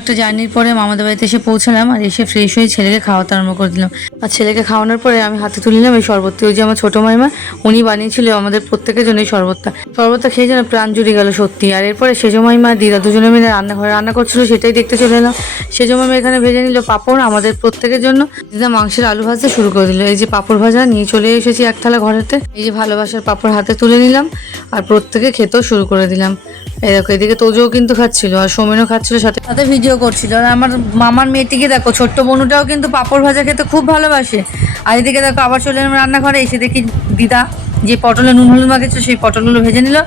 একটা জার্নির পরে মামাদের বাড়িতে এসে পৌঁছালাম, আর এসে ফ্রেশ হয়ে ছেলেকে খাওয়াতে আরম্ভ করে দিলাম। আর ছেলেকে খাওয়ানোর পরে আমি হাতে তুলে নিলাম এই শরবতটি। ওই যে আমার ছোটো মাইমা, উনি বানিয়েছিল আমাদের প্রত্যেকের জন্য এই শরবতটা খেয়ে যেন প্রাণ জুড়ে গেল সত্যি। আর এরপরে সেজো মাইমা দিদা দুজনে মিলে রান্নাঘরে রান্না করছিল, সেটাই দেখতে চলে এলাম। সেজো মাইমা এখানে ভেজে নিল পাঁপড় আমাদের প্রত্যেকের জন্য, দিদা মাংসের আলু ভাজতে শুরু করে দিল। এই যে পাঁপড় ভাজা নিয়ে চলে এসেছি এক থালা ঘরেতে। এই যে ভালোবাসার পাঁপড় হাতে তুলে নিলাম আর প্রত্যেকে খেতেও শুরু করে দিলাম। এই দেখো এদিকে তোজোও কিন্তু খাচ্ছিল আর সৌমেনও খাচ্ছিল, সাথে সাথে ভিডিও করছিল। আর আমার মামার মেয়েটিকে দেখো, ছোট্ট বনুটাও কিন্তু পাঁপড় ভাজা খেতে খুব ভালোবাসে। আর এদিকে দেখো আবার চলে এলাম রান্নাঘরে, এসে দেখি দিদা যে পটলে নুন হলুদ মাখেছিল সেই পটলগুলো ভেজে নিল।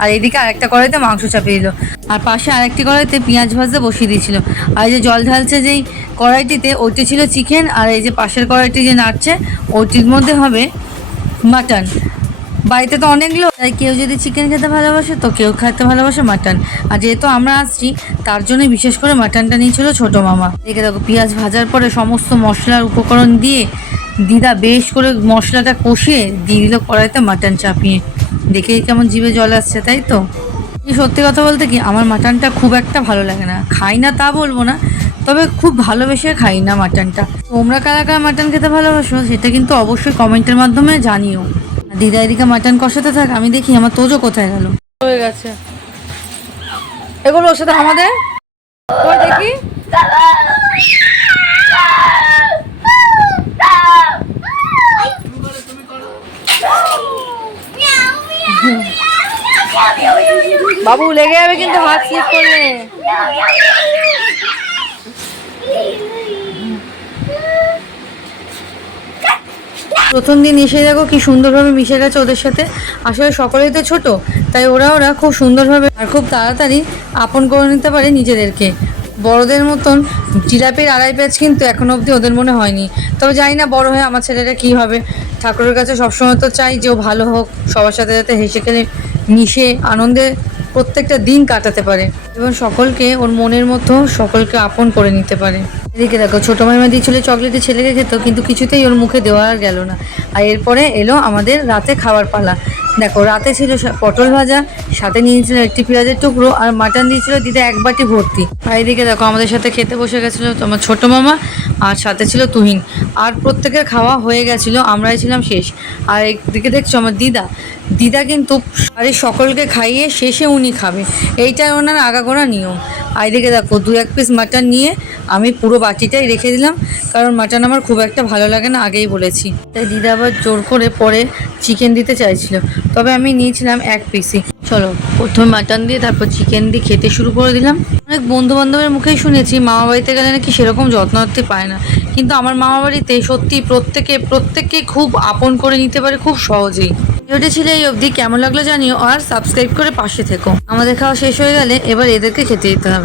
আর এইদিকে আরেকটা কড়াইতে মাংস চাপিয়ে দিল, আর পাশে আরেকটি কড়াইতে পেঁয়াজ ভাজতে বসিয়ে দিয়েছিল। আর এই যে জল ঢালছে যেই কড়াইটিতে, ওইটি ছিল চিকেন। আর এই যে পাশের কড়াইটি যে নাড়ছে, ওইটির মধ্যে হবে মাটন। বাড়িতে তো অনেক লোক, তাই কেউ যদি চিকেন খেতে ভালোবাসে তো কেউ খেতে ভালোবাসে মাটন। আর যেহেতু আমরা আসছি তার জন্য বিশেষ করে মাটনটা নিয়েছিল ছোটো মামা। দেখে দেখো পেঁয়াজ ভাজার পরে সমস্ত মশলার উপকরণ দিয়ে দিদা বেশ করে মশলাটা কষিয়ে দিয়ে দিল কড়াইতে মাটন চাপিয়ে। দেখেই কেমন জিভে জল আসছে, তাই তো? সত্যি কথা বলতে কি, আমার মাটনটা খুব একটা ভালো লাগে না, খাই না তা বলবো না, তবে খুব ভালোবেসে খাই না মাটনটা। তোমরা কারা কারা মাটন খেতে ভালোবাসো সেটা কিন্তু অবশ্যই কমেন্টের মাধ্যমে জানিও। দিদা এদিকে মাটন কষাতে থাক, আমি দেখি আমার তোজো কোথায় গেল। হয়ে গেছে এগুলো ওর সাথে আমাদের দেখি। বাবু লেগে যাবে কিন্তু হাত স্লিপ করলে। প্রথম দিন এসে দেখো কি সুন্দরভাবে মিশে গেছে ওদের সাথে। আসলে সকলেই তো ছোট, তাই ওরা খুব সুন্দরভাবে আর খুব তাড়াতাড়ি আপন করে নিতে পারে নিজেদেরকে। বড়দের মতন জিলাপির আড়াই প্যাচ কিন্তু এখনো অবধি ওদের মনে হয়নি। তবে জানি না বড় হয়ে আমার ছেলেটা কী হবে। ঠাকুরের কাছে সবসময় তো চাই যে ও ভালো হোক, সবার সাথে যাতে হেসে খেলে মিশে আনন্দে প্রত্যেকটা দিন কাটাতে পারে এবং সকলকে ওর মনের মতো সকলকে আপন করে নিতে পারে। এদিকে দেখো ছোটো মাইমা দিয়েছিল চকলেটে ছেলেকে খেত, কিন্তু কিছুতেই ওর মুখে দেওয়া আর গেল না। আর এরপরে এলো আমাদের রাতে খাওয়ার পালা। দেখো রাতে ছিল পটল ভাজা, সাথে নিয়েছিল একটি পেঁয়াজের টুকরো, আর মাটন দিয়েছিল দিদা এক বাটি ভর্তি। আর এদিকে দেখো আমাদের সাথে খেতে বসে গেছিলো তোমার ছোটো মামা, আর সাথে ছিল তুহিন। আর প্রত্যেকের খাওয়া হয়ে গেছিলো, আমরাই ছিলাম শেষ। আর একদিকে দেখছো আমার দিদা কিন্তু বাড়ির সকলকে খাইয়ে শেষে উনি খাবে, এইটাই ওনার আগাগোড়া নিয়ম। আর এদিকে দেখো 2-1 পিস মাটন নিয়ে আমি পুরো বাটিটাই রেখে দিলাম, কারণ মাটন আমার খুব একটা ভালো লাগে না, আগেই বলেছি। তাই দিদা আবার জোর করে পরে চিকেন দিতে চাইছিল, তবে আমি নিয়েছিলাম 1 পিসই। চলো প্রথমে মাটন দিয়ে তারপর চিকেন দিয়ে খেতে শুরু করে দিলাম। অনেক বন্ধু বান্ধবের মুখেই শুনেছি মামা বাড়িতে গেলে নাকি সেরকম যত্নার্থী পায় না, কিন্তু আমার মামা বাড়িতে সত্যি প্রত্যেককে খুব আপন করে নিতে পারে খুব সহজেই। ভিডিওটি ছিল এই অবধি, কেমন লাগলো জানিও, আর সাবস্ক্রাইব করে পাশে থেকো। আমাদের খাওয়া শেষ হয়ে গেলে এবার এদেরকে খেতে দিতে হবে।